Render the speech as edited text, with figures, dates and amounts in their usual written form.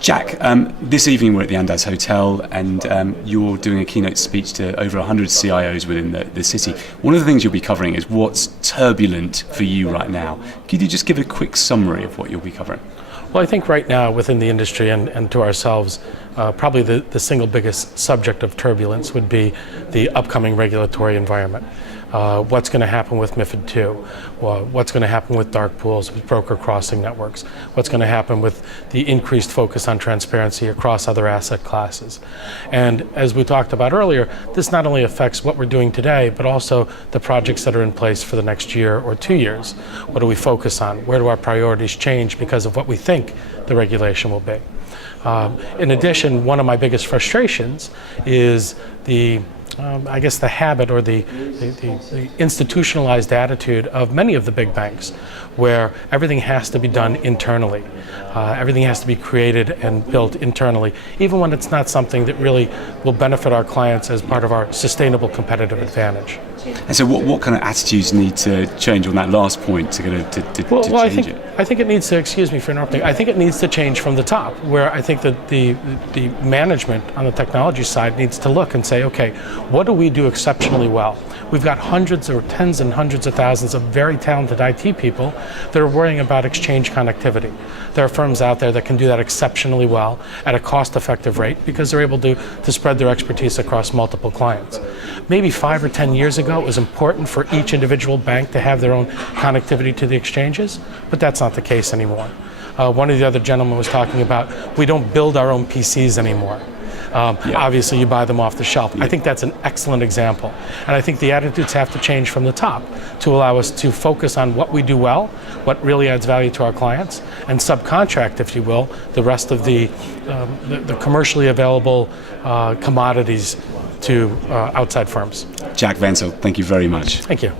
Jack, this evening we're at the Andaz Hotel and you're doing a keynote speech to over 100 CIOs within the city. One of the things you'll be covering is what's turbulent for you right now. Could you just give a quick summary of what you'll be covering? Well, I think right now within the industry and to ourselves, probably the single biggest subject of turbulence would be the upcoming regulatory environment. What's going to happen with MiFID II? What's going to happen with dark pools, with broker crossing networks? What's going to happen with the increased focus on transparency across other asset classes? And as we talked about earlier, this not only affects what we're doing today, but also the projects that are in place for the next year or 2 years. What do we focus on? Where do our priorities change because of what we think the regulation will be? In addition, one of my biggest frustrations is the habit or the institutionalized attitude of many of the big banks, where everything has to be done internally. Everything has to be created and built internally, even when it's not something that really will benefit our clients as part of our sustainable competitive advantage. And so what kind of attitudes need to change on that last point to change it? I think it needs to, excuse me for interrupting, I think it needs to change from the top, where I think that the management on the technology side needs to look and say, okay, what do we do exceptionally well? We've got hundreds or tens and hundreds of thousands of very talented IT people that are worrying about exchange connectivity. There are firms out there that can do that exceptionally well at a cost-effective rate because they're able to spread their expertise across multiple clients. Maybe 5 or 10 years ago, it was important for each individual bank to have their own connectivity to the exchanges, but that's not the case anymore. One of the other gentlemen was talking about we don't build our own PCs anymore. Obviously, you buy them off the shelf. I think that's an excellent example. And I think the attitudes have to change from the top to allow us to focus on what we do well, what really adds value to our clients, and subcontract, if you will, the rest of the commercially available commodities to outside firms. Jack Vensel, thank you very much. Thank you.